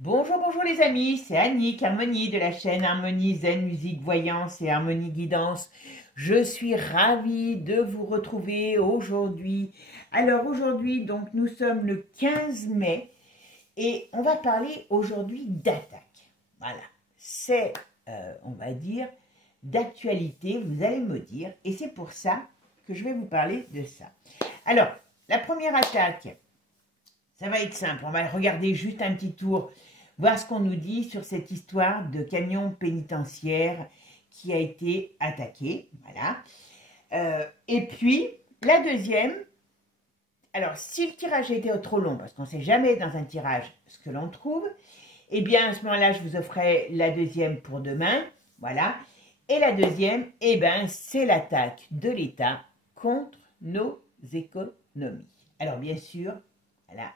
Bonjour, bonjour les amis, c'est Annick, Harmonie de la chaîne Harmonie Zen Musique Voyance et Harmonie Guidance. Je suis ravie de vous retrouver aujourd'hui. Alors aujourd'hui, donc nous sommes le 15 mai et on va parler aujourd'hui d'attaque. Voilà, c'est, on va dire, d'actualité, vous allez me dire, et c'est pour ça que je vais vous parler de ça. Alors, la première attaque, ça va être simple, on va regarder juste un petit tour, voir ce qu'on nous dit sur cette histoire de camion pénitentiaire qui a été attaqué, voilà. Et puis, la deuxième, alors si le tirage était trop long, parce qu'on ne sait jamais dans un tirage ce que l'on trouve, eh bien à ce moment-là, je vous offrais la deuxième pour demain, voilà. Et la deuxième, eh bien, c'est l'attaque de l'État contre nos économies. Alors bien sûr, voilà,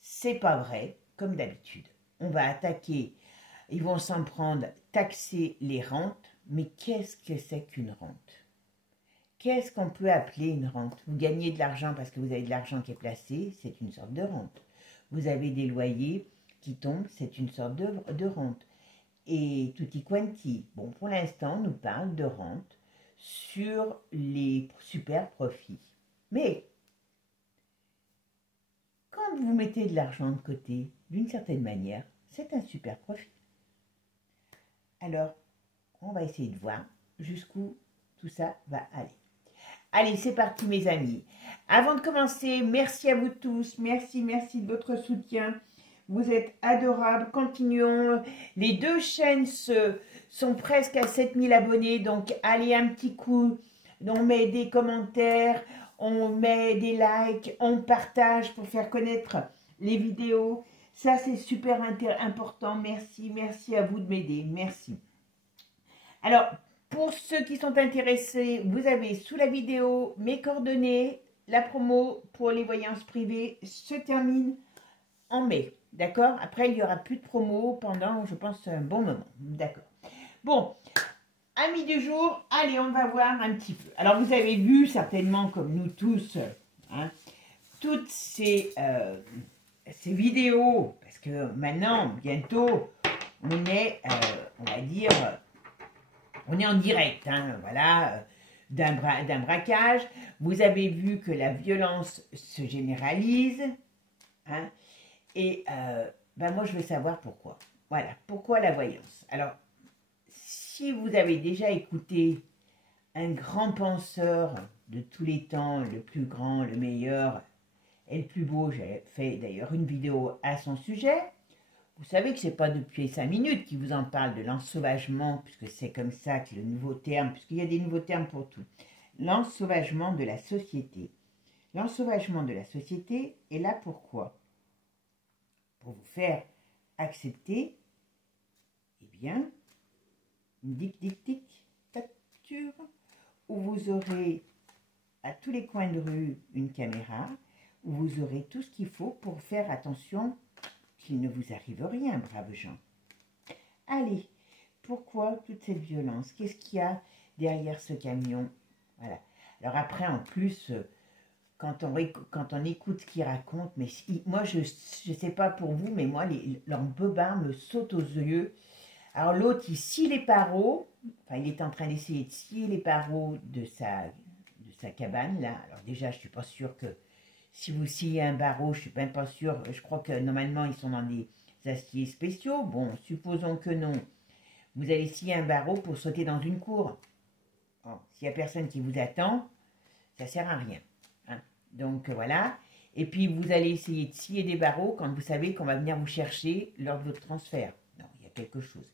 c'est pas vrai, comme d'habitude. On va attaquer, ils vont s'en prendre, taxer les rentes, mais qu'est-ce que c'est qu'une rente? Qu'est-ce qu'on peut appeler une rente? Vous gagnez de l'argent parce que vous avez de l'argent qui est placé, c'est une sorte de rente. Vous avez des loyers qui tombent, c'est une sorte de rente. Et tutti quanti, bon, pour l'instant, on nous parle de rente sur les super profits. Mais quand vous mettez de l'argent de côté, d'une certaine manière, c'est un super profit. Alors, on va essayer de voir jusqu'où tout ça va aller. Allez, c'est parti mes amis. Avant de commencer, merci à vous tous. Merci de votre soutien. Vous êtes adorables. Continuons. Les deux chaînes sont presque à 7000 abonnés. Donc, allez un petit coup. On met des commentaires, on met des likes, on partage pour faire connaître les vidéos. Ça, c'est super important. Merci à vous de m'aider. Merci. Alors, pour ceux qui sont intéressés, vous avez sous la vidéo mes coordonnées. La promo pour les voyances privées se termine en mai. D'accord? Après, il n'y aura plus de promo pendant, je pense, un bon moment. D'accord. Bon, amis du jour, allez, on va voir un petit peu. Alors, vous avez vu certainement, comme nous tous, hein, toutes ces vidéos, parce que maintenant, bientôt, on est, on va dire, on est en direct, hein, voilà, d'un braquage. Vous avez vu que la violence se généralise, hein, et ben moi, je veux savoir pourquoi. Voilà, pourquoi la voyance? Alors, si vous avez déjà écouté un grand penseur de tous les temps, le plus grand, le meilleur et le plus beau, j'ai fait d'ailleurs une vidéo à son sujet. Vous savez que ce n'est pas depuis 5 minutes qu'il vous en parle de l'ensauvagement, puisque c'est comme ça que le nouveau terme, puisqu'il y a des nouveaux termes pour tout. L'ensauvagement de la société. L'ensauvagement de la société est là pourquoi? Pour vous faire accepter, eh bien, une dictature, où vous aurez à tous les coins de rue une caméra, où vous aurez tout ce qu'il faut pour faire attention qu'il ne vous arrive rien, braves gens. Allez, pourquoi toute cette violence? Qu'est-ce qu'il y a derrière ce camion? Voilà. Alors après, en plus, quand on écoute ce qu'il raconte, mais moi, je ne sais pas pour vous, mais moi, leurs bobards me sautent aux yeux. Alors l'autre, il scie les barreaux, enfin, il est en train d'essayer de scier les barreaux de sa cabane, là. Alors déjà, je ne suis pas sûre que si vous sciez un barreau, je ne suis même pas sûre, je crois que normalement, ils sont dans des aciers spéciaux. Bon, supposons que non. Vous allez scier un barreau pour sauter dans une cour. Bon, s'il n'y a personne qui vous attend, ça ne sert à rien. Hein. Donc voilà. Et puis vous allez essayer de scier des barreaux quand vous savez qu'on va venir vous chercher lors de votre transfert. Non, il y a quelque chose.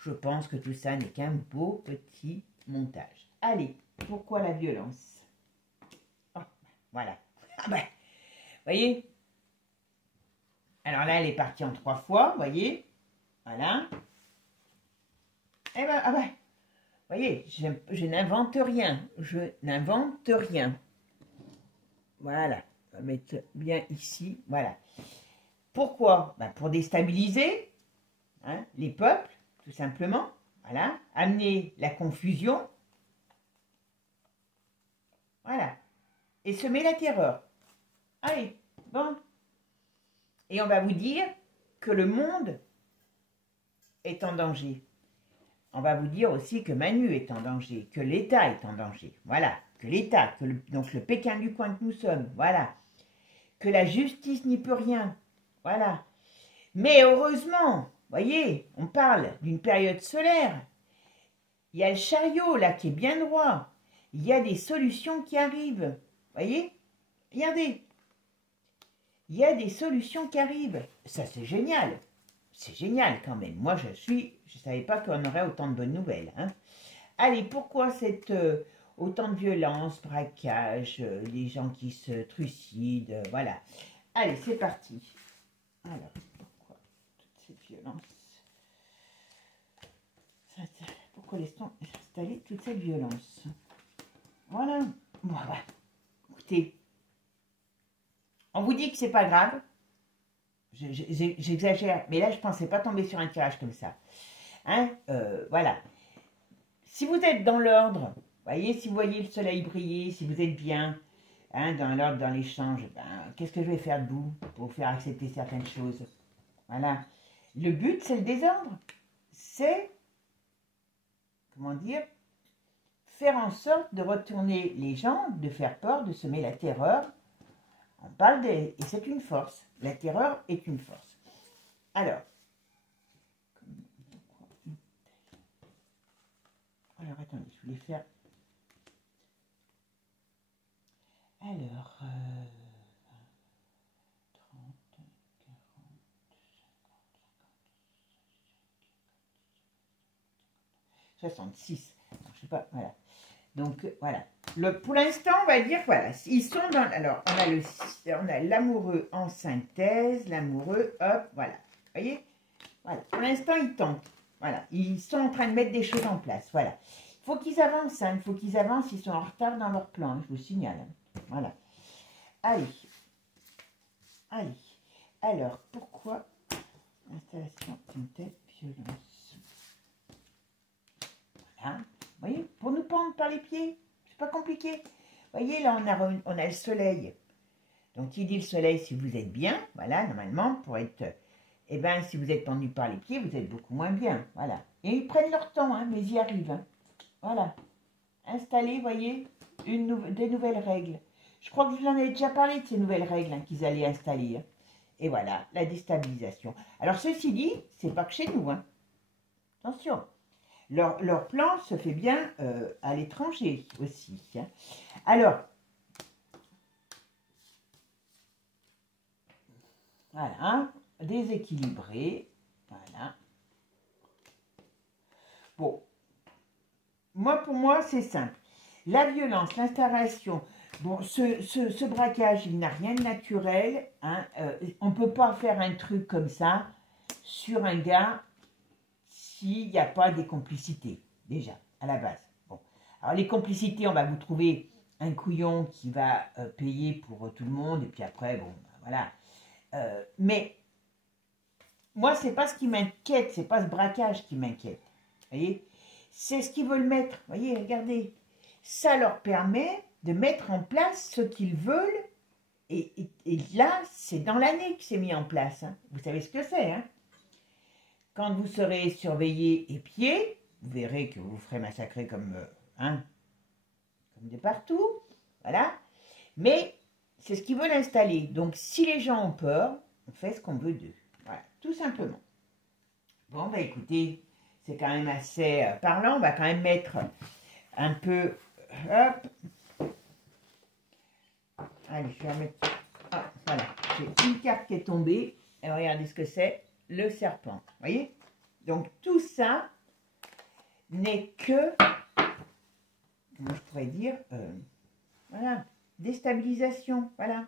Je pense que tout ça n'est qu'un beau petit montage. Allez, pourquoi la violence? Oh, voilà. Ah ben, voyez? Alors là, elle est partie en 3 fois, voyez? Voilà. Et ben, ah ben, voyez, je n'invente rien. Je n'invente rien. Voilà. On va mettre bien ici. Voilà. Pourquoi? Ben, pour déstabiliser, hein, les peuples, tout simplement. Voilà. Amener la confusion. Voilà. Et semer la terreur. Allez, bon. Et on va vous dire que le monde est en danger. On va vous dire aussi que Manu est en danger, que l'État est en danger. Voilà, que l'État, donc le Pékin du coin que nous sommes, voilà. Que la justice n'y peut rien, voilà. Mais heureusement, voyez, on parle d'une période solaire. Il y a le chariot là qui est bien droit. Il y a des solutions qui arrivent. Voyez, regardez. Il y a des solutions qui arrivent. Ça, c'est génial. C'est génial quand même. Moi, je ne savais pas qu'on aurait autant de bonnes nouvelles. Hein. Allez, pourquoi autant de violence, braquage, les gens qui se trucident, voilà. Allez, c'est parti. Alors, pourquoi toute cette violence? Pourquoi laisse-t-on installer toute cette violence? Voilà. Bon, bah, écoutez, on vous dit que c'est pas grave. J'exagère, mais là, je ne pensais pas tomber sur un tirage comme ça. Hein, voilà. Si vous êtes dans l'ordre, voyez, si vous voyez le soleil briller, si vous êtes bien, hein, dans l'ordre, dans l'échange, ben, qu'est-ce que je vais faire de vous pour vous faire accepter certaines choses? Voilà. Le but, c'est le désordre. C'est, comment dire, faire en sorte de retourner les gens, de faire peur, de semer la terreur. On parle et c'est une force. La terreur est une force. Alors, attendez, je voulais faire. Alors, 30, 40, 66. Non, je sais pas, voilà. Donc, voilà. Pour l'instant, on va dire, voilà, ils sont dans... Alors, on a l'amoureux en synthèse, l'amoureux, hop, voilà. Vous voyez? Voilà. Pour l'instant, ils tentent. Voilà. Ils sont en train de mettre des choses en place. Voilà. Il faut qu'ils avancent, hein. Il faut qu'ils avancent. Ils sont en retard dans leur plan, je vous signale. Hein. Voilà. Allez. Allez. Alors, pourquoi l'installation d'une telle violence? Voilà. Vous voyez, pour nous pendre par les pieds, c'est pas compliqué. Vous voyez, là, on a le soleil. Donc, qui dit le soleil, si vous êtes bien, voilà, normalement, pour être... Eh bien, si vous êtes tendu par les pieds, vous êtes beaucoup moins bien, voilà. Et ils prennent leur temps, hein, mais ils y arrivent. Hein. Voilà. Installer, vous voyez, des nouvelles règles. Je crois que je vous en ai déjà parlé de ces nouvelles règles hein, qu'ils allaient installer. Hein. Et voilà, la déstabilisation. Alors, ceci dit, c'est pas que chez nous, hein. Attention. Leur plan se fait bien à l'étranger aussi. Hein. Alors, voilà, hein, déséquilibré, voilà. Bon, pour moi, c'est simple. La violence, l'installation, bon, ce braquage, il n'a rien de naturel. Hein, on ne peut pas faire un truc comme ça sur un gars s'il n'y a pas des complicités, déjà, à la base. Bon. Alors, les complicités, on va vous trouver un couillon qui va payer pour tout le monde, et puis après, bon, ben, voilà. Mais, moi, c'est pas ce qui m'inquiète, c'est pas ce braquage qui m'inquiète. Vous voyez? C'est ce qu'ils veulent mettre. Vous voyez, regardez. Ça leur permet de mettre en place ce qu'ils veulent. Et là, c'est dans l'année que c'est mis en place. Hein. Vous savez ce que c'est, hein? Quand vous serez surveillé et pied, vous verrez que vous vous ferez massacrer comme de partout. Voilà. Mais c'est ce qu'ils veulent installer. Donc, si les gens ont peur, on fait ce qu'on veut d'eux. Voilà, tout simplement. Bon, bah écoutez, c'est quand même assez parlant. On va quand même mettre un peu... Hop. Allez, je vais mettre... Ah, voilà. J'ai une carte qui est tombée. Et regardez ce que c'est. Le serpent. Vous voyez? Donc, tout ça n'est que... Comment je pourrais dire voilà. Déstabilisation. Voilà.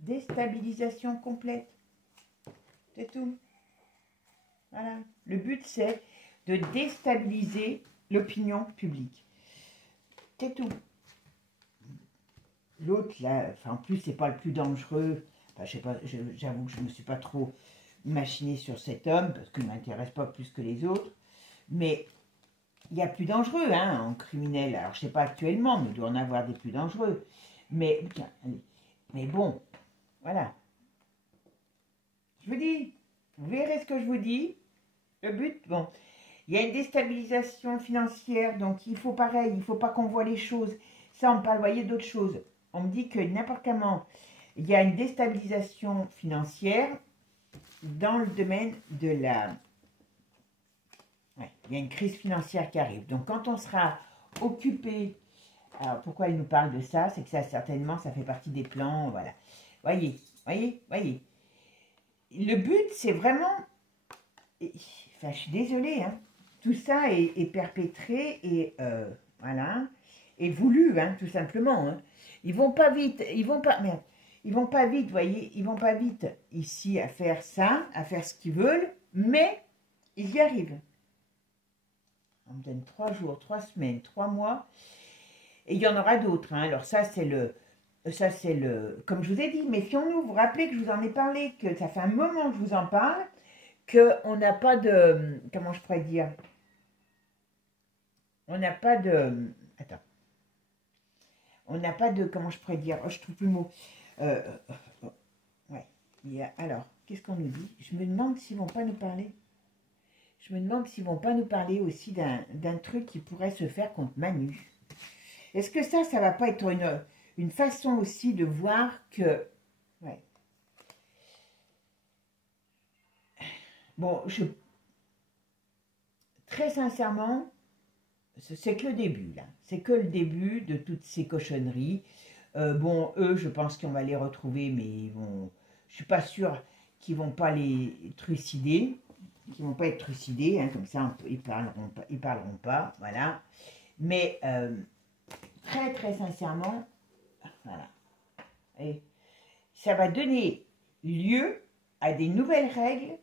Déstabilisation complète. C'est tout. Voilà. Le but, c'est de déstabiliser l'opinion publique. C'est tout. L'autre, là, enfin, en plus, c'est pas le plus dangereux. Enfin, je sais pas, j'avoue que je ne me suis pas trop imaginé sur cet homme, parce qu'il ne m'intéresse pas plus que les autres. Mais il y a plus dangereux, hein, en criminel. Alors, je ne sais pas actuellement, mais il doit en avoir des plus dangereux. Mais, tiens, allez. Mais bon, voilà. Je vous dis, Vous verrez ce que je vous dis. Le but, bon, il y a une déstabilisation financière, donc il faut pareil, il ne faut pas qu'on voit les choses. Ça, on parle, voyez, d'autres choses. On me dit que n'importe comment, il y a une déstabilisation financière dans le domaine de la... Ouais, il y a une crise financière qui arrive. Donc, quand on sera occupé... Alors, pourquoi il nous parle de ça? C'est que ça, certainement, ça fait partie des plans, voilà. Voyez, voyez, voyez. Le but, c'est vraiment... Enfin, je suis désolée, hein. Tout ça est perpétré et voilà, et voulu, hein, tout simplement. Hein. Ils vont pas vite, ils vont pas, merde, ils vont pas vite, voyez, ils vont pas vite ici à faire ça, à faire ce qu'ils veulent, mais ils y arrivent. On me donne 3 jours, 3 semaines, 3 mois, et il y en aura d'autres. Hein. Alors ça c'est le, comme je vous ai dit, méfions-nous. Vous vous rappelez que je vous en ai parlé, que ça fait un moment que je vous en parle, qu'on n'a pas de, comment je pourrais dire, on n'a pas de, attends, on n'a pas de, comment je pourrais dire, oh, je trouve plus le mot, ouais, alors, qu'est-ce qu'on nous dit? Je me demande s'ils vont pas nous parler, je me demande s'ils vont pas nous parler aussi d'un truc qui pourrait se faire contre Manu. Est-ce que ça va pas être une façon aussi de voir que, ouais, bon, très sincèrement, c'est que le début, là. C'est que le début de toutes ces cochonneries. Bon, eux, je pense qu'on va les retrouver, mais ils vont... Je suis pas sûre qu'ils vont pas les trucider. Qu'ils vont pas être trucidés, hein, comme ça, ils parleront pas, voilà. Mais, très, très sincèrement, voilà. Et ça va donner lieu à des nouvelles règles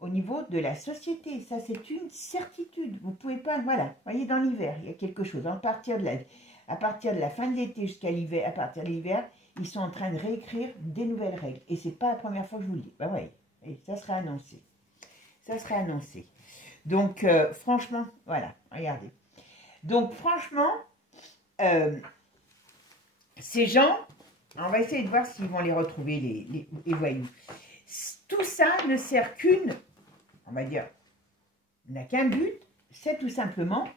au niveau de la société. Ça, c'est une certitude. Vous pouvez pas, voilà, voyez, dans l'hiver, il y a quelque chose. À partir de la fin de l'été jusqu'à l'hiver, à partir de l'hiver, ils sont en train de réécrire des nouvelles règles. Et c'est pas la première fois que je vous le dis. Ben ouais, et ça sera annoncé. Ça sera annoncé. Donc, franchement, voilà, regardez. Donc, franchement, ces gens, on va essayer de voir s'ils vont les retrouver, les voyous. Tout ça ne sert qu'une, on va dire, n'a qu'un but, c'est tout simplement,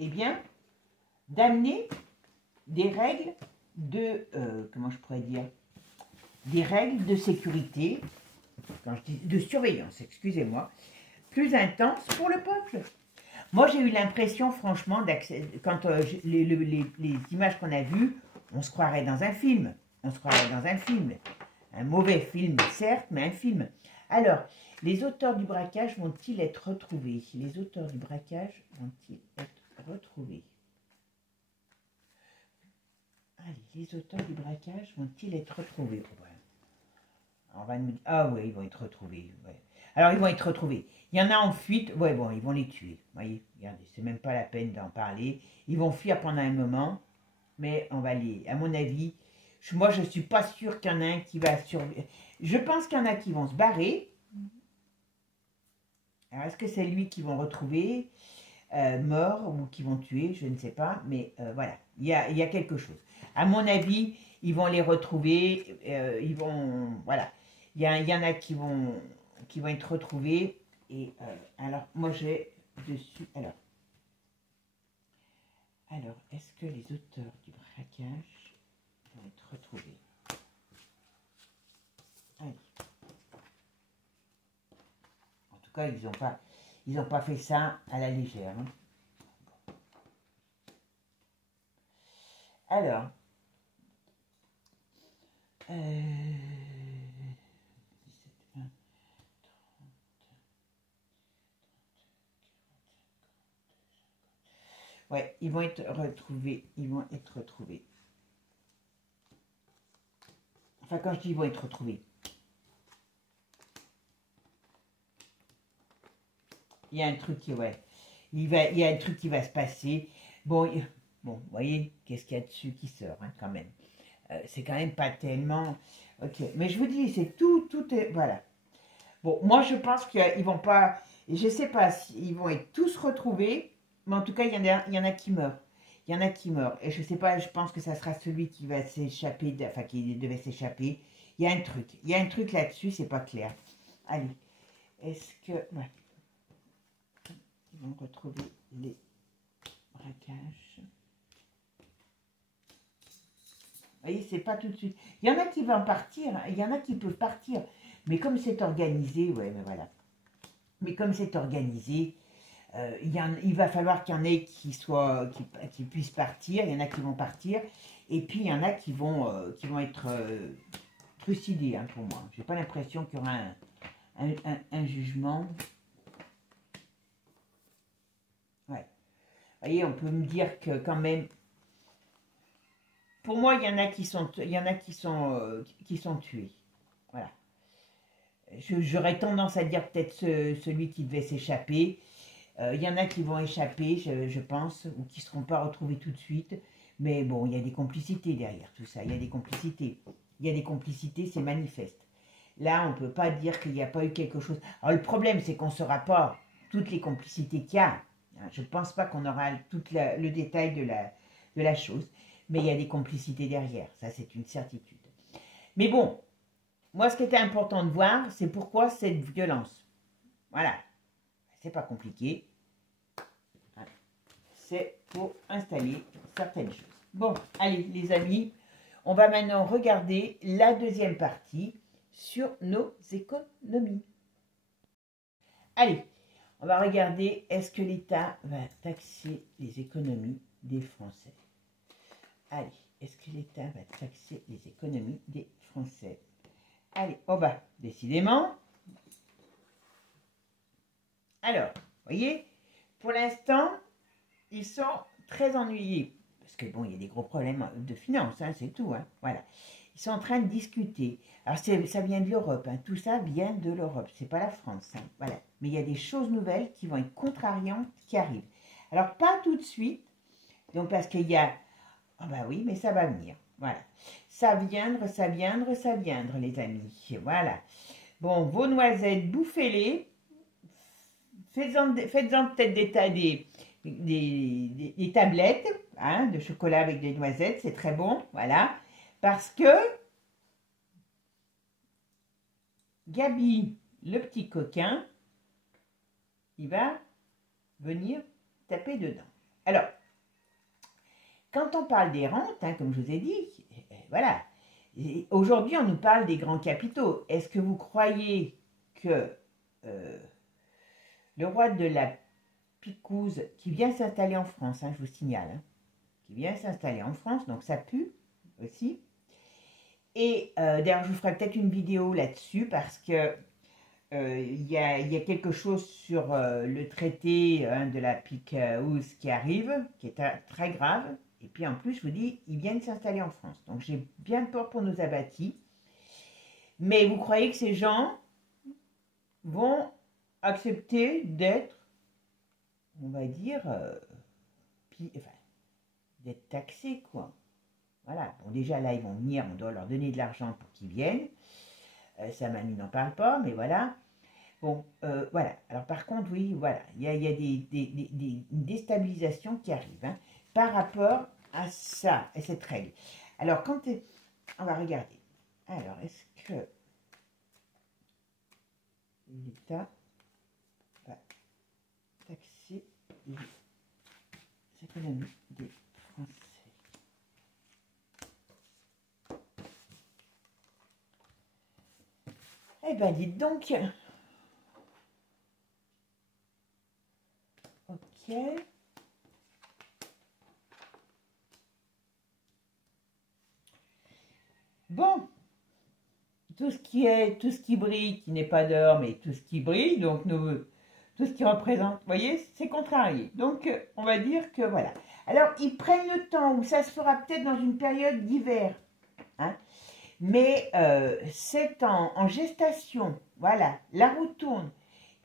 eh bien, d'amener des règles de, comment je pourrais dire, des règles de sécurité, quand je dis de surveillance, excusez-moi, plus intenses pour le peuple. Moi, j'ai eu l'impression, franchement, quand les images qu'on a vues, on se croirait dans un film. On se croirait dans un film. Un mauvais film, certes, mais un film. Alors, les auteurs du braquage vont-ils être retrouvés? Les auteurs du braquage vont-ils être retrouvés? Allez, les auteurs du braquage vont-ils être retrouvés? Ouais. On va nous dire, ah oui, ils vont être retrouvés. Ouais. Alors, ils vont être retrouvés. Il y en a en fuite. Ouais, bon, ils vont les tuer. Vous voyez, regardez, c'est même pas la peine d'en parler. Ils vont fuir pendant un moment. Mais on va les, à mon avis, moi, je ne suis pas sûre qu'il y en a un qui va survivre. Je pense qu'il y en a qui vont se barrer. Alors, est-ce que c'est lui qu'ils vont retrouver mort ou qu'ils vont tuer? Je ne sais pas. Mais voilà, il y a quelque chose. À mon avis, ils vont les retrouver. Ils vont... Voilà. Il y en a qui vont être retrouvés. Et alors, moi, j'ai dessus... Alors, est-ce que les auteurs du braquage vont être retrouvés? Allez. En tout cas, ils n'ont pas fait ça à la légère. Hein. Alors, ouais, ils vont être retrouvés. Ils vont être retrouvés. Enfin, quand je dis ils vont être retrouvés, il y a un truc qui, ouais, il y a un truc qui va se passer. Bon, vous voyez, qu'est-ce qu'il y a dessus qui sort, hein, quand même. C'est quand même pas tellement... Ok, mais je vous dis, c'est tout est... Voilà. Bon, moi, je pense qu'ils vont pas... Je sais pas s'ils vont être tous retrouvés, mais en tout cas, il y en a qui meurent. Il y en a qui meurent. Et je sais pas, je pense que ça sera celui qui va s'échapper, enfin, qui devait s'échapper. Il y a un truc. Il y a un truc là-dessus, c'est pas clair. Allez. Est-ce que... Ouais. Ils vont retrouver les braquages. Vous voyez, c'est pas tout de suite. Il y en a qui vont partir, hein, il y en a qui peuvent partir. Mais comme c'est organisé, ouais, mais voilà. Mais comme c'est organisé, il va falloir qu'il y en ait qui puissent partir. Il y en a qui vont partir. Et puis, il y en a qui vont être trucidés, hein, pour moi. J'ai pas l'impression qu'il y aura un jugement. Ouais. Vous voyez, on peut me dire que quand même, pour moi, il y en a qui sont tués. Voilà. J'aurais tendance à dire peut-être celui qui devait s'échapper. Il y en a qui vont échapper, je pense, ou qui ne seront pas retrouvés tout de suite. Mais bon, il y a des complicités derrière tout ça. Il y a des complicités. Il y a des complicités, c'est manifeste. Là, on ne peut pas dire qu'il n'y a pas eu quelque chose. Alors, le problème, c'est qu'on ne saura pas toutes les complicités qu'il y a. Je ne pense pas qu'on aura tout le détail de la chose. Mais il y a des complicités derrière. Ça, c'est une certitude. Mais bon, moi, ce qui était important de voir, c'est pourquoi cette violence. Voilà. C'est pas compliqué. C'est pour installer certaines choses. Bon, allez, les amis, on va maintenant regarder la deuxième partie sur nos économies. Allez, on va regarder, est-ce que l'État va taxer les économies des Français? Allez, est-ce que l'État va taxer les économies des Français? Allez, on va, décidément. Alors, vous voyez, pour l'instant, ils sont très ennuyés. Parce que bon, il y a des gros problèmes de finances, hein, c'est tout. Hein, voilà. Ils sont en train de discuter. Alors, ça vient de l'Europe. Hein, tout ça vient de l'Europe. C'est pas la France. Hein, voilà. Mais il y a des choses nouvelles qui vont être contrariantes qui arrivent. Alors, pas tout de suite. Donc, parce qu'il y a... Ah ben oui, mais ça va venir. Voilà. Ça viendra, les amis. Voilà. Bon, vos noisettes, bouffez-les. Faites-en peut-être des tablettes, hein, de chocolat avec des noisettes, c'est très bon, voilà. Parce que Gabi, le petit coquin, il va venir taper dedans. Alors, quand on parle des rentes, hein, comme je vous ai dit, voilà. Aujourd'hui, on nous parle des grands capitaux. Est-ce que vous croyez que le roi de la Picouse, qui vient s'installer en France, hein, je vous signale, hein, qui vient s'installer en France, donc ça pue aussi. Et d'ailleurs, je vous ferai peut-être une vidéo là-dessus parce que y a quelque chose sur le traité hein, de la Picouse qui arrive, qui est très grave. Et puis en plus, je vous dis, ils viennent s'installer en France. Donc j'ai bien peur pour nos abattis. Mais vous croyez que ces gens vont accepter d'être, on va dire, d'être taxés, quoi. Voilà. Bon, déjà, là, ils vont venir, on doit leur donner de l'argent pour qu'ils viennent. Ça, Manu n'en parle pas, mais voilà. Bon, voilà. Alors, par contre, oui, voilà. Il y a une déstabilisation qui arrive hein, par rapport à ça, à cette règle. Alors, on va regarder. Alors, est-ce que l'État va taxer les économies des Français? Eh ben, dites donc. Ok. Bon. Tout ce qui brille, qui n'est pas d'or, mais tout ce qui brille, donc tout ce qui représente, vous voyez, c'est contrarié. Donc, on va dire que voilà. Alors, ils prennent le temps, ou ça se fera peut-être dans une période d'hiver. Hein, mais c'est en gestation. Voilà, la roue tourne.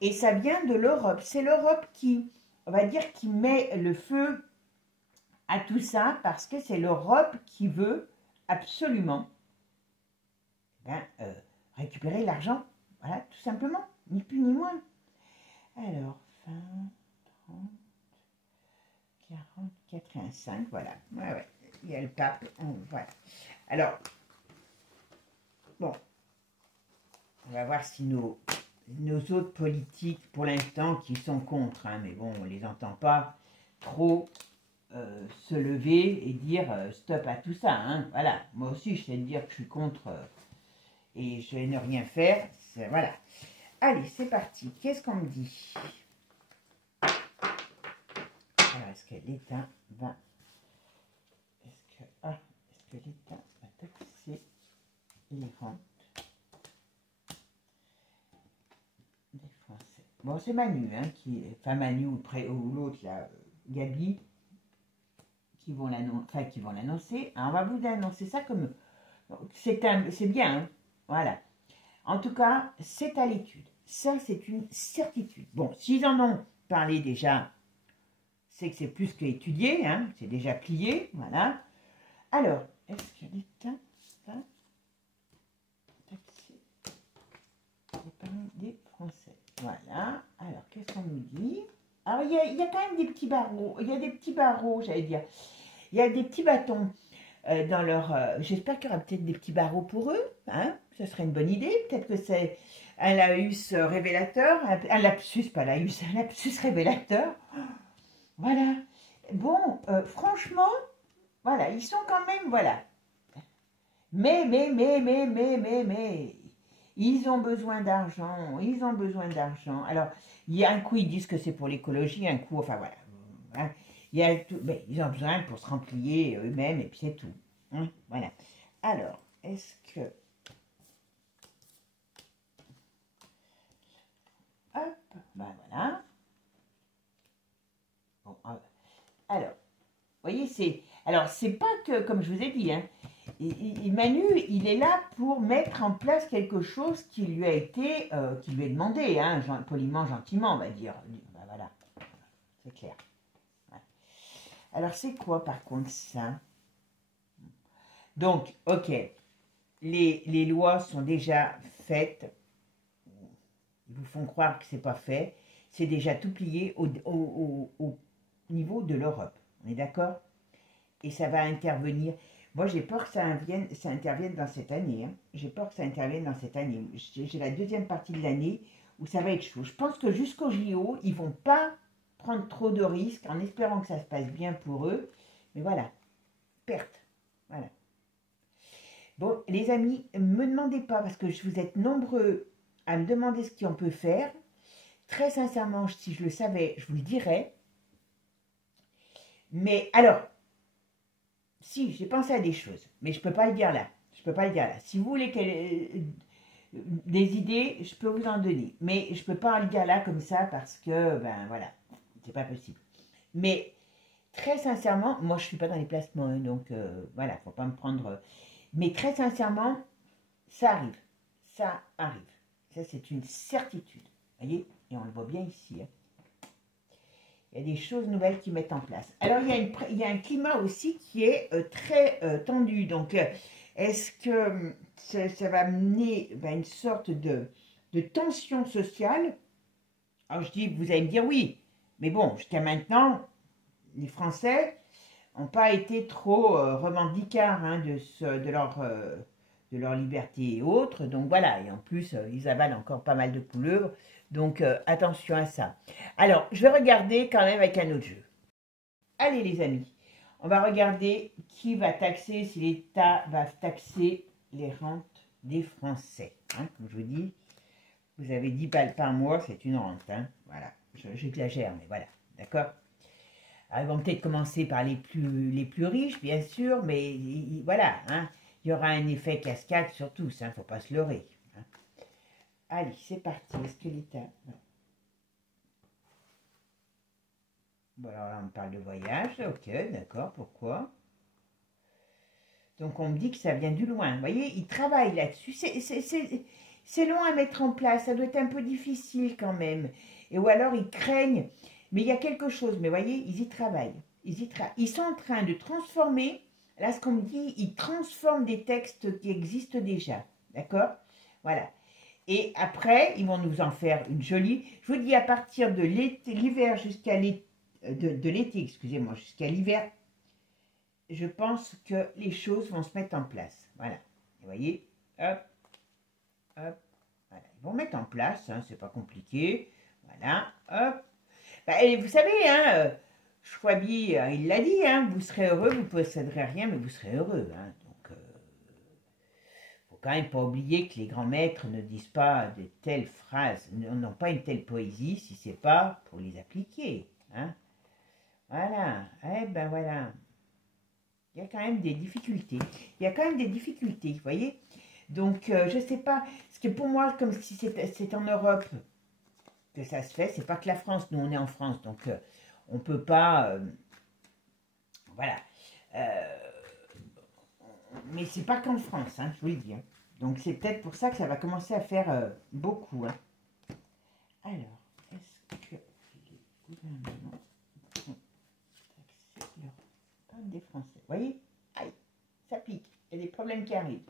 Et ça vient de l'Europe. C'est l'Europe qui, on va dire, qui met le feu à tout ça parce que c'est l'Europe qui veut absolument récupérer l'argent. Voilà, tout simplement. Ni plus ni moins. Alors, 20, 30, 40, 85, voilà. Ouais. Il y a le pape. Voilà. Alors, bon. On va voir si nos nos autres politiques, pour l'instant, qui sont contre, hein, mais bon, on ne les entend pas trop se lever et dire stop à tout ça. Hein, voilà, moi aussi, je sais dire que je suis contre et je vais ne rien faire. Voilà. Allez, c'est parti. Qu'est-ce qu'on me dit? Alors, est-ce que l'État va... Est-ce que l'État va taxer les rentes des Français? Bon, c'est Manu, hein, enfin Manu ou l'autre, là, Gabi, qui vont l'annoncer. On va vous annoncer ça comme... C'est bien, hein, voilà. En tout cas, c'est à l'étude. Ça, c'est une certitude. Bon, s'ils en ont parlé déjà, c'est que c'est plus qu'étudié, hein, c'est déjà plié, voilà. Alors, est-ce que l'État va taxer l'épargne des Français? Voilà. Alors, qu'est-ce qu'on nous dit? Alors, il y a quand même des petits barreaux. Il y a des petits barreaux, j'allais dire. Il y a des petits bâtons dans leur... J'espère qu'il y aura peut-être des petits barreaux pour eux. Hein, ce serait une bonne idée. Peut-être que c'est un laïus révélateur. Un lapsus, pas laïus, un lapsus révélateur. Voilà. Bon, franchement, voilà, ils sont quand même, voilà. Mais, ils ont besoin d'argent, ils ont besoin d'argent. Alors, il y a un coup, ils disent que c'est pour l'écologie, un coup, enfin voilà. Hein, il y a tout, ben, ils ont besoin pour se remplir eux-mêmes, et puis c'est tout. Hein, voilà. Alors, est-ce que... Hop, ben voilà. Bon, alors, vous voyez, c'est... Alors, c'est pas que, comme je vous ai dit, hein, Manu, il est là pour mettre en place quelque chose qui lui a été, qui lui est demandé, hein, poliment, gentiment, on va dire. Ben voilà, c'est clair. Ouais. Alors, c'est quoi, par contre, ça? Donc, ok, les lois sont déjà faites. Ils vous font croire que c'est pas fait. C'est déjà tout plié au niveau de l'Europe. On est d'accord? Et ça va intervenir. Moi, j'ai peur que ça intervienne dans cette année. Hein. J'ai peur que ça intervienne dans cette année. J'ai la deuxième partie de l'année où ça va être chaud. Je pense que jusqu'au JO, ils ne vont pas prendre trop de risques en espérant que ça se passe bien pour eux. Mais voilà, perte. Voilà. Bon, les amis, ne me demandez pas, parce que vous êtes nombreux à me demander ce qu'on peut faire. Très sincèrement, si je le savais, je vous le dirais. Mais alors, si, j'ai pensé à des choses, mais je ne peux pas le dire là. Je peux pas le dire là. Si vous voulez des idées, je peux vous en donner. Mais je ne peux pas le dire là comme ça parce que, ben voilà, c'est pas possible. Mais très sincèrement, moi je ne suis pas dans les placements, hein, donc voilà, il ne faut pas me prendre... Mais très sincèrement, ça arrive. Ça arrive. Ça, c'est une certitude. Vous voyez? Et on le voit bien ici. Hein. Il y a des choses nouvelles qui mettent en place. Alors, il y a un climat aussi qui est très tendu. Donc, est-ce que ça va mener une sorte de tension sociale? Alors, je dis, vous allez me dire oui. Mais bon, jusqu'à maintenant, les Français n'ont pas été trop revendicards hein, de leur liberté et autres. Donc, voilà. Et en plus, ils avalent encore pas mal de couleuvres. Donc, attention à ça. Alors, je vais regarder quand même avec un autre jeu. Allez, les amis, on va regarder qui va taxer, si l'État va taxer les rentes des Français. Hein, comme je vous dis, vous avez 10 balles par mois, c'est une rente. Hein, voilà, j'exagère, mais voilà, d'accord. Alors, ils vont peut-être commencer par les plus riches, bien sûr, mais voilà, hein, il y aura un effet cascade sur tous, il ne faut pas se leurrer. Allez, c'est parti. Est-ce que l'État... Bon, alors là, on parle de voyage. Ok, d'accord. Pourquoi? Donc, on me dit que ça vient du loin. Vous voyez, ils travaillent là-dessus. C'est long à mettre en place. Ça doit être un peu difficile quand même. Et ou alors, ils craignent. Mais il y a quelque chose. Mais vous voyez, ils y travaillent. Ils sont en train de transformer. Là, ce qu'on me dit, ils transforment des textes qui existent déjà. D'accord? Voilà. Et après, ils vont nous en faire une jolie. Je vous dis, à partir de l'hiver jusqu'à l'été, de l'été, excusez-moi, jusqu'à l'hiver, je pense que les choses vont se mettre en place. Voilà. Vous voyez, hop, hop, voilà. Ils vont mettre en place, hein, c'est pas compliqué. Voilà, hop. Bah, et vous savez, hein, Schwabi, il l'a dit, hein, vous serez heureux, vous ne posséderez rien, mais vous serez heureux. Hein, donc, faut quand même pas oublier que les grands maîtres ne disent pas de telles phrases, n'ont pas une telle poésie si c'est pas pour les appliquer. Hein. Voilà, eh ben voilà. Il y a quand même des difficultés. Il y a quand même des difficultés, vous voyez. Donc, je ne sais pas, parce que pour moi, comme si c'est en Europe que ça se fait, c'est pas que la France, nous on est en France, donc on peut pas, voilà. Mais c'est pas qu'en France, hein, je vous le dis. Hein. Donc c'est peut-être pour ça que ça va commencer à faire beaucoup. Hein. Alors, est-ce que les gouvernements ont taxé leur part des Français? Vous voyez? Aïe, ça pique, il y a des problèmes qui arrivent.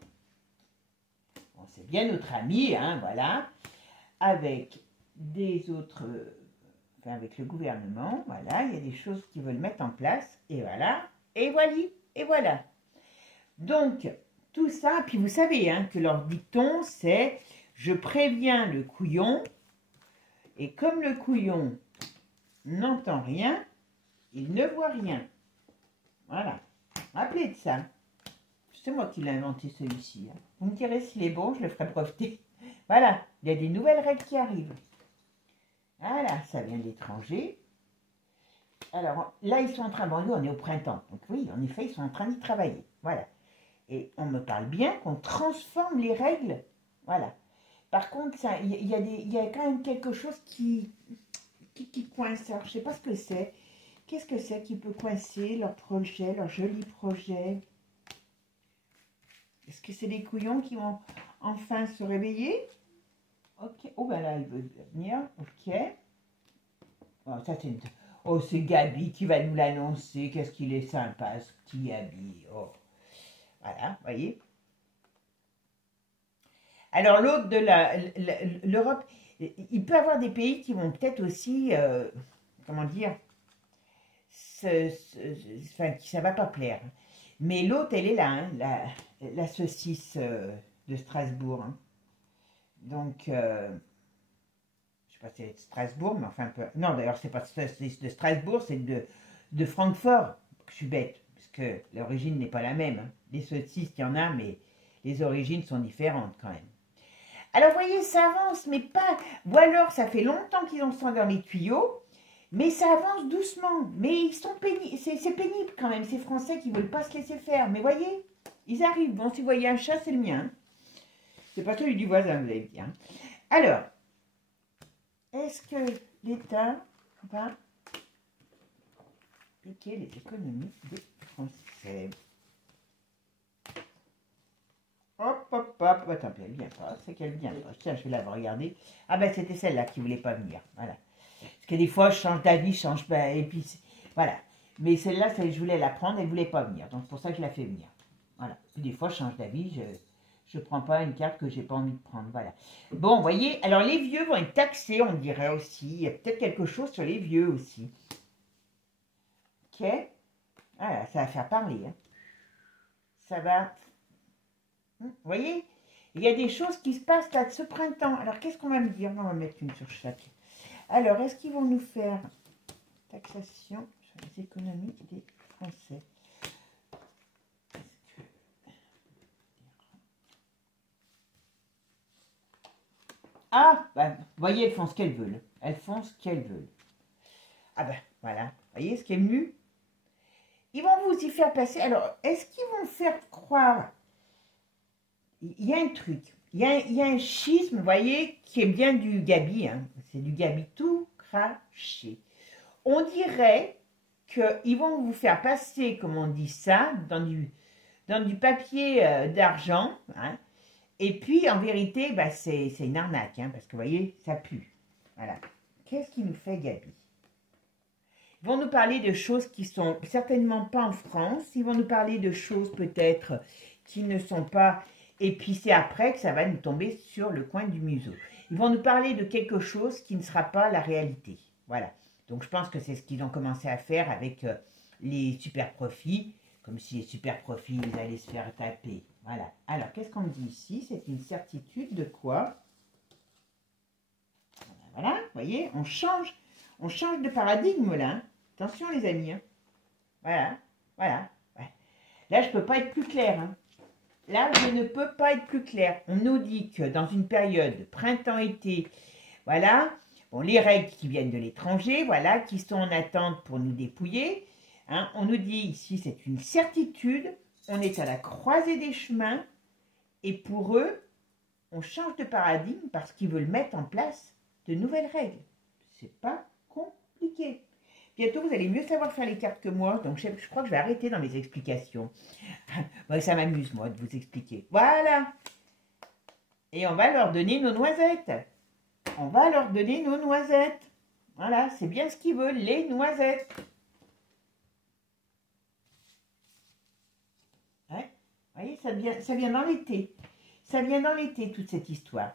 Bon, c'est bien notre ami, hein, voilà, avec des autres, enfin avec le gouvernement, voilà, il y a des choses qu'ils veulent mettre en place, et voilà, et voilà. Donc, tout ça, puis vous savez hein, que leur dicton, c'est « je préviens le couillon », et comme le couillon n'entend rien, il ne voit rien. Voilà, rappelez de ça. C'est moi qui l'ai inventé celui-ci. Hein. Vous me direz s'il est bon, je le ferai breveter. Voilà, il y a des nouvelles règles qui arrivent. Voilà, ça vient de l'étranger. Alors, là, ils sont en train, bon, nous, on est au printemps. Donc oui, en effet, ils sont en train d'y travailler. Voilà. Et on me parle bien qu'on transforme les règles. Voilà. Par contre, il y a quand même quelque chose qui coince. Alors, je ne sais pas ce que c'est. Qu'est-ce que c'est qui peut coincer leur projet, leur joli projet? Est-ce que c'est les couillons qui vont enfin se réveiller? Ok. Oh, ben là, il veut venir. Ok. Oh, ça, c'est... Oh, c'est Gabi qui va nous l'annoncer. Qu'est-ce qu'il est sympa, ce petit Gabi. Oh. Voilà, vous voyez. Alors, l'autre de l'Europe, il peut y avoir des pays qui vont peut-être aussi, comment dire, enfin, ça ne va pas plaire. Mais l'autre, elle est là, hein, la saucisse de Strasbourg. Hein. Donc, je ne sais pas si c'est de Strasbourg, mais enfin un peu. Non, d'ailleurs, c'est pas de Strasbourg, c'est de Francfort. Je suis bête, parce que l'origine n'est pas la même. Hein. Les saucisses, il y en a, mais les origines sont différentes quand même. Alors, vous voyez, ça avance, mais pas... Ou alors, ça fait longtemps qu'ils en sont dans les tuyaux, mais ça avance doucement. Mais ils sont pénibles, c'est pénible quand même, ces Français qui ne veulent pas se laisser faire. Mais voyez, ils arrivent. Bon, si vous voyez un chat, c'est le mien. C'est pas celui du voisin, vous allez dire. Alors, est-ce que l'État va piquer les économies des Français? Hop, hop, hop. Attends, elle vient pas. C'est qu'elle vient pas. Tiens, je vais la regarder. Ah ben, c'était celle-là qui voulait pas venir. Voilà. Parce que des fois, je change d'avis, je change pas. Et puis, voilà. Mais celle-là, je voulais la prendre, elle voulait pas venir. Donc, c'est pour ça que je la fais venir. Voilà. Puis des fois, je change d'avis, je ne prends pas une carte que j'ai pas envie de prendre. Voilà. Bon, vous voyez, alors les vieux vont être taxés, on dirait aussi. Il y a peut-être quelque chose sur les vieux aussi. Ok. Voilà, ça va faire parler. Hein. Ça va... Vous voyez, il y a des choses qui se passent là ce printemps. Alors, qu'est-ce qu'on va me dire? On va mettre une sur chaque. Alors, est-ce qu'ils vont nous faire taxation sur les économies des Français? Ah, ben, vous voyez, elles font ce qu'elles veulent. Elles font ce qu'elles veulent. Ah ben, voilà. Vous voyez ce qui est venu? Ils vont vous y faire passer. Alors, est-ce qu'ils vont faire croire... Il y a un truc. Il y a un schisme, vous voyez, qui est bien du gabi. Hein. C'est du gabi tout craché. On dirait qu'ils vont vous faire passer, comme on dit ça, dans du papier d'argent. Hein. Et puis, en vérité, bah, c'est une arnaque, hein, parce que, vous voyez, ça pue. Voilà. Qu'est-ce qui nous fait Gabi? Ils vont nous parler de choses qui sont certainement pas en France. Ils vont nous parler de choses peut-être qui ne sont pas... Et puis, c'est après que ça va nous tomber sur le coin du museau. Ils vont nous parler de quelque chose qui ne sera pas la réalité. Voilà. Donc, je pense que c'est ce qu'ils ont commencé à faire avec les super profits. Comme si les super profits, ils allaient se faire taper. Voilà. Alors, qu'est-ce qu'on me dit ici? C'est une certitude de quoi? Voilà, vous voyez, on change de paradigme là. Hein. Attention les amis. Hein. Voilà, voilà. Ouais. Là, je ne peux pas être plus clair. Hein. Là, je ne peux pas être plus clair. On nous dit que dans une période printemps-été, voilà, bon, les règles qui viennent de l'étranger, voilà, qui sont en attente pour nous dépouiller. Hein, on nous dit ici, c'est une certitude, on est à la croisée des chemins, et pour eux, on change de paradigme parce qu'ils veulent mettre en place de nouvelles règles. C'est pas compliqué. Bientôt, vous allez mieux savoir faire les cartes que moi, donc je crois que je vais arrêter dans mes explications. Bon, ça m'amuse, moi, de vous expliquer. Voilà. Et on va leur donner nos noisettes. On va leur donner nos noisettes. Voilà, c'est bien ce qu'ils veulent, les noisettes. Ouais. Vous voyez, ça vient dans l'été. Ça vient dans l'été, toute cette histoire.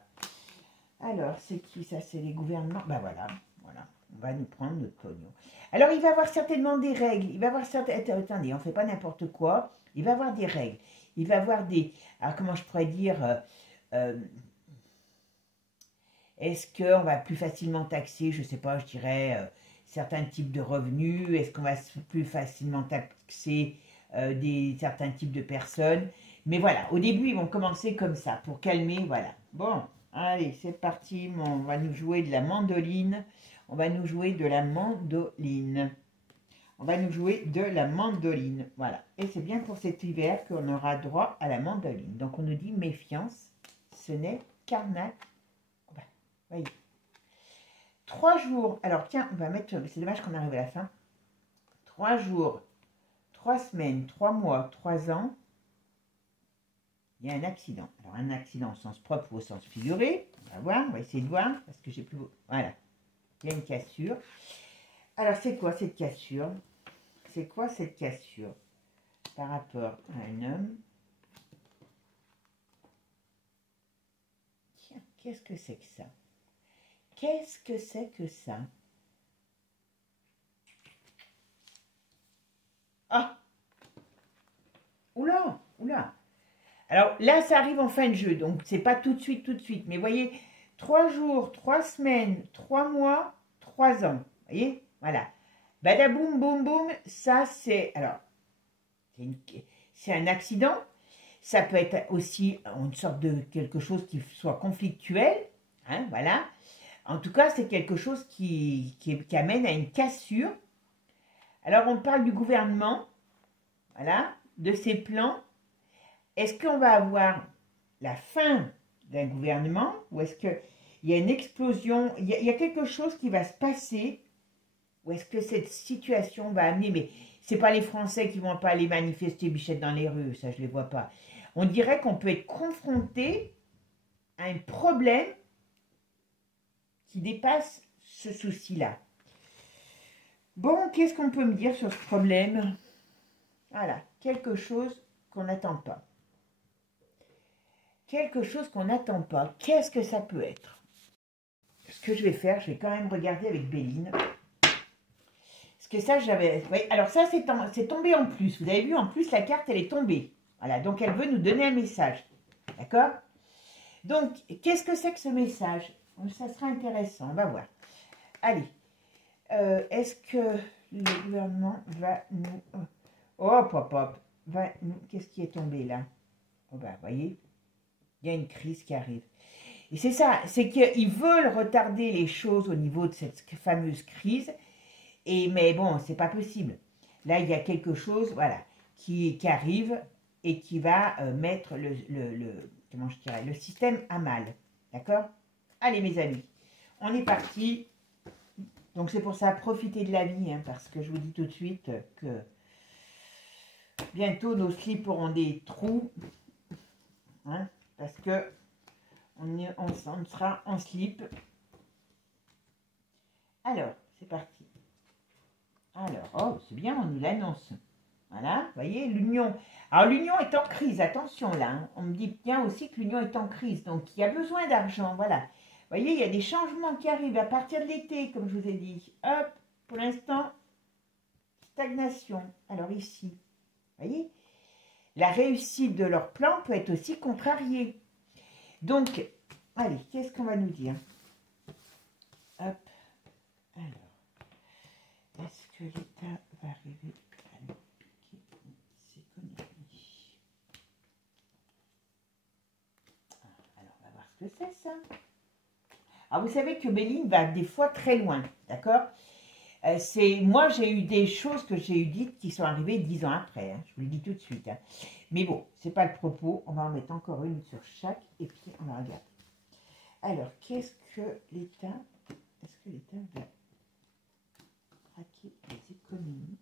Alors, c'est qui ça? C'est les gouvernements. Ben voilà, voilà. On va nous prendre notre pognon. Alors, il va y avoir certainement des règles. Il va y avoir certaines... Attendez, on ne fait pas n'importe quoi. Il va y avoir des règles. Il va y avoir des... Alors, comment je pourrais dire... est-ce qu'on va plus facilement taxer, je ne sais pas, je dirais, certains types de revenus? Est-ce qu'on va plus facilement taxer certains types de personnes? Mais voilà, au début, ils vont commencer comme ça, pour calmer, voilà. Bon, allez, c'est parti. On va nous jouer de la mandoline. On va nous jouer de la mandoline. On va nous jouer de la mandoline. Voilà. Et c'est bien pour cet hiver qu'on aura droit à la mandoline. Donc, on nous dit méfiance. Ce n'est qu'arnaque. Voyez. 3 jours. Alors, tiens, on va mettre... C'est dommage qu'on arrive à la fin. 3 jours, 3 semaines, 3 mois, 3 ans. Il y a un accident. Alors, un accident au sens propre ou au sens figuré. On va voir. On va essayer de voir. Parce que j'ai plus... Voilà. Il y a une cassure. Alors, c'est quoi cette cassure? C'est quoi cette cassure par rapport à un homme? Tiens, qu'est-ce que c'est que ça? Qu'est-ce que c'est que ça? Ah! Oula! Oula! Alors là, ça arrive en fin de jeu, donc c'est pas tout de suite. Mais voyez, 3 jours, 3 semaines, 3 mois, 3 ans. Vous voyez? Voilà. Badaboum, boum, boum, ça c'est... Alors, c'est un accident. Ça peut être aussi une sorte de quelque chose qui soit conflictuel. Hein, voilà. En tout cas, c'est quelque chose qui amène à une cassure. Alors, on parle du gouvernement. Voilà. De ses plans. Est-ce qu'on va avoir la fin d'un gouvernement ou est-ce qu'il y a une explosion, il y a quelque chose qui va se passer ou est-ce que cette situation va amener, mais ce n'est pas les Français qui ne vont pas aller manifester Bichette dans les rues, ça je ne les vois pas. On dirait qu'on peut être confronté à un problème qui dépasse ce souci-là. Bon, qu'est-ce qu'on peut me dire sur ce problème? Voilà, quelque chose qu'on n'attend pas. Quelque chose qu'on n'attend pas. Qu'est-ce que ça peut être? Ce que je vais faire, je vais quand même regarder avec Béline. Parce que ça, j'avais... Oui, alors ça, c'est tombé en plus. Vous avez vu, en plus, la carte, elle est tombée. Voilà, donc elle veut nous donner un message. D'accord? Donc, qu'est-ce que c'est que ce message? Ça sera intéressant, on va voir. Allez. Est-ce que le gouvernement va nous... Oh, pop, pop. Va nous... Qu'est-ce qui est tombé là? Oh, bah, vous voyez, il y a une crise qui arrive. Et c'est ça, c'est qu'ils veulent retarder les choses au niveau de cette fameuse crise. Mais bon, c'est pas possible. Là, il y a quelque chose, voilà, qui arrive et qui va mettre comment je dirais, le système à mal. D'accord? Allez, mes amis, on est parti. Donc, c'est pour ça, profitez de la vie, hein, parce que je vous dis tout de suite que bientôt, nos slips auront des trous. Hein, parce que on sera en slip. Alors, c'est parti. Alors, oh, c'est bien, on nous l'annonce. Voilà, vous voyez, l'union. Alors, l'union est en crise, attention là. Hein. On me dit bien aussi que l'union est en crise. Donc, il y a besoin d'argent, voilà. Vous voyez, il y a des changements qui arrivent à partir de l'été, comme je vous ai dit. Hop, pour l'instant, stagnation. Alors, ici, vous voyez, la réussite de leur plan peut être aussi contrariée. Donc, allez, qu'est-ce qu'on va nous dire? Hop. Alors, est-ce que l'État va arriver à nous piquer ses conneries? Alors, on va voir ce que c'est, ça. Alors, vous savez que Béline va des fois très loin, d'accord? Moi, j'ai eu des choses que j'ai eu dites qui sont arrivées 10 ans après, hein, je vous le dis tout de suite. Hein. Mais bon, c'est pas le propos, on va en mettre encore une sur chaque, et puis on va regarder. Alors, qu'est-ce que l'État, est-ce que l'État va traquer les économies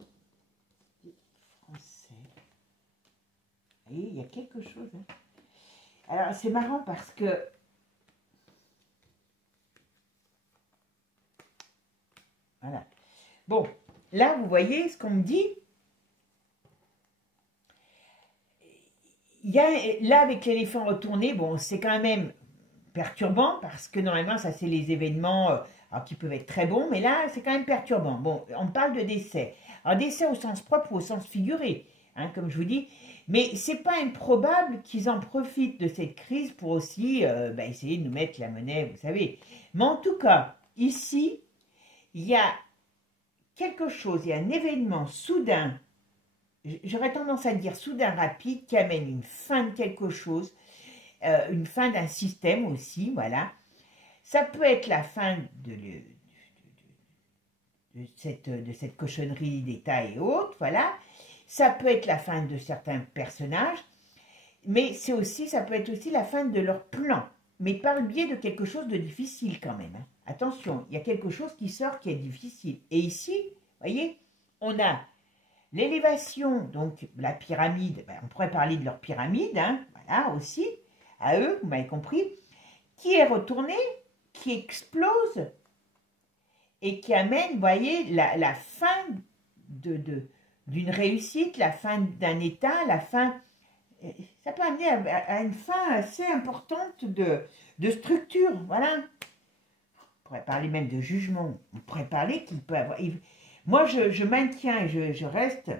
des Français? Vous voyez, il y a quelque chose. Hein. Alors, c'est marrant parce que voilà. Bon, là, vous voyez ce qu'on me dit. Il y a, là, avec l'éléphant retourné, bon, c'est quand même perturbant parce que normalement, ça, c'est les événements alors, qui peuvent être très bons, mais là, c'est quand même perturbant. Bon, on parle de décès. Alors, décès au sens propre ou au sens figuré, hein, comme je vous dis. Mais c'est pas improbable qu'ils en profitent de cette crise pour aussi essayer de nous mettre la monnaie, vous savez. Mais en tout cas, ici, il y a quelque chose, il y a un événement soudain, j'aurais tendance à dire soudain rapide, qui amène une fin de quelque chose, une fin d'un système aussi, voilà. Ça peut être la fin de cette cochonnerie d'État et autres, voilà. Ça peut être la fin de certains personnages, mais ça peut être aussi la fin de leur plan, mais par le biais de quelque chose de difficile quand même. Hein. Attention, il y a quelque chose qui sort qui est difficile. Et ici, vous voyez, on a l'élévation, donc la pyramide, on pourrait parler de leur pyramide, hein, voilà aussi, à eux, vous m'avez compris, qui est retournée, qui explose et qui amène, vous voyez, la fin d'une réussite, la fin d'un état, la fin... Ça peut amener à une fin assez importante de structure, voilà. On pourrait parler même de jugement, on pourrait parler qu'il peut avoir... Moi, je maintiens et je reste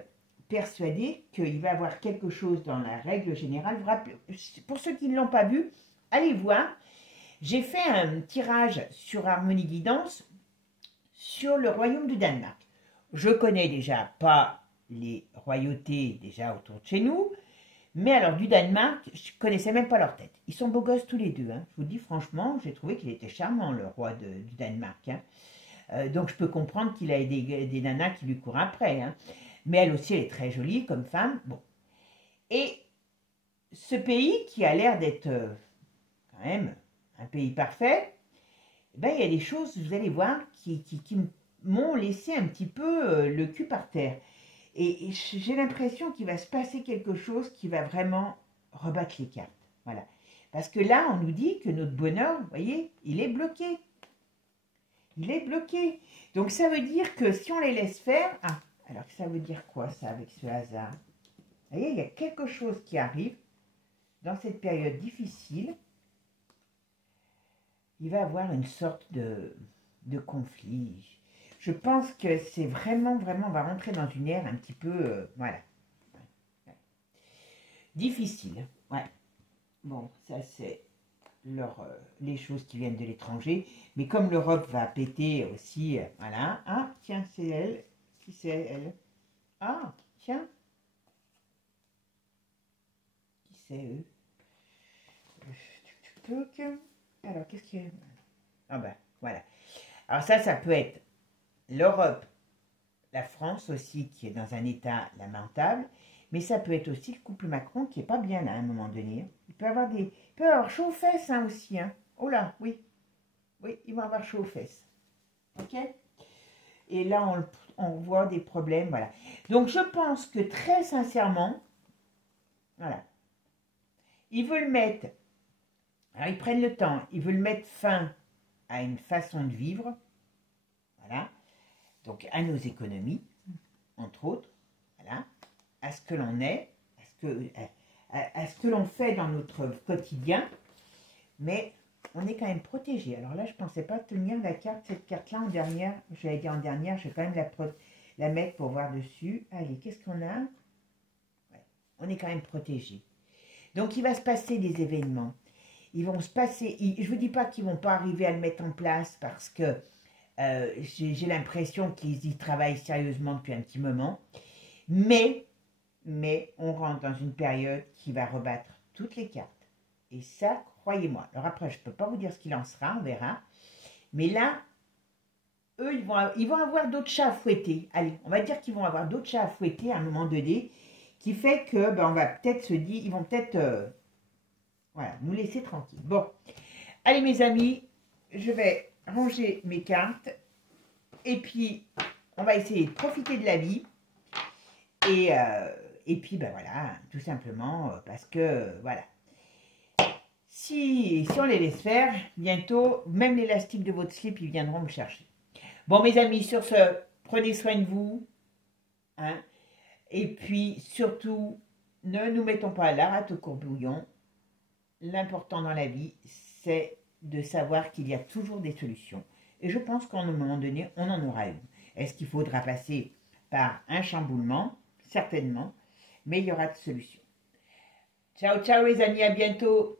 persuadée qu'il va y avoir quelque chose dans la règle générale. Pour ceux qui ne l'ont pas vu, allez voir. J'ai fait un tirage sur Harmonie Guidance sur le royaume du Danemark. Je connais déjà pas les royautés déjà autour de chez nous, mais alors du Danemark, je ne connaissais même pas leur tête. Ils sont beaux gosses tous les deux. Hein. Je vous dis franchement, j'ai trouvé qu'il était charmant, le roi du Danemark. Hein. Donc je peux comprendre qu'il a des nanas qui lui courent après. Hein. Mais elle aussi, elle est très jolie comme femme. Bon. Et ce pays qui a l'air d'être quand même un pays parfait, ben, il y a des choses, vous allez voir, qui m'ont laissé un petit peu le cul par terre. Et j'ai l'impression qu'il va se passer quelque chose qui va vraiment rebattre les cartes. Voilà. Parce que là, on nous dit que notre bonheur, vous voyez, il est bloqué. Il est bloqué. Donc ça veut dire que si on les laisse faire... Ah, alors ça veut dire quoi ça avec ce hasard? Vous voyez, il y a quelque chose qui arrive dans cette période difficile. Il va y avoir une sorte de conflit. Je pense que c'est vraiment, on va rentrer dans une ère un petit peu, voilà. Ouais. Difficile, ouais. Bon, ça c'est les choses qui viennent de l'étranger. Mais comme l'Europe va péter aussi, voilà. Ah, tiens, c'est elle. Qui c'est elle? Ah, tiens. Qui c'est eux? Alors, qu'est-ce qu'il y a? Ah ben, voilà. Alors ça peut être l'Europe, la France aussi, qui est dans un état lamentable, mais ça peut être aussi le couple Macron qui est pas bien là à un moment donné. Il peut avoir chaud aux fesses hein, aussi. Hein. Oh là, oui. Oui, ils vont avoir chaud aux fesses. Ok? Et là, on voit des problèmes, voilà. Donc, je pense que très sincèrement, voilà, ils veulent mettre, alors ils prennent le temps, ils veulent mettre fin à une façon de vivre, voilà, donc à nos économies, entre autres, voilà, à ce que l'on est, à ce que l'on fait dans notre quotidien, mais on est quand même protégé. Alors là, je ne pensais pas tenir cette carte-là en dernière, j'avais dit en dernière, je vais quand même la mettre pour voir dessus. Allez, qu'est-ce qu'on a? Ouais, on est quand même protégé. Donc, il va se passer des événements. Ils vont se passer, je ne vous dis pas qu'ils ne vont pas arriver à le mettre en place parce que J'ai l'impression qu'ils y travaillent sérieusement depuis un petit moment. Mais on rentre dans une période qui va rebattre toutes les cartes. Et ça, croyez-moi. Alors après, je ne peux pas vous dire ce qu'il en sera, on verra. Mais là, eux, ils vont avoir d'autres chats à fouetter. Allez, on va dire qu'ils vont avoir d'autres chats à fouetter à un moment donné, qui fait que, ben, on va peut-être se dire, ils vont peut-être, voilà, nous laisser tranquilles. Bon, allez mes amis, je vais ranger mes cartes, et puis, on va essayer de profiter de la vie, et puis, ben voilà, tout simplement, parce que, voilà, si on les laisse faire, bientôt, même l'élastique de votre slip, ils viendront me chercher. Bon, mes amis, sur ce, prenez soin de vous. Hein, et puis, surtout, ne nous mettons pas à la rate au courbouillon. L'important dans la vie, c'est de savoir qu'il y a toujours des solutions. Et je pense qu'à un moment donné, on en aura une. Est-ce qu'il faudra passer par un chamboulement? Certainement. Mais il y aura de solutions. Ciao, ciao les amis, à bientôt.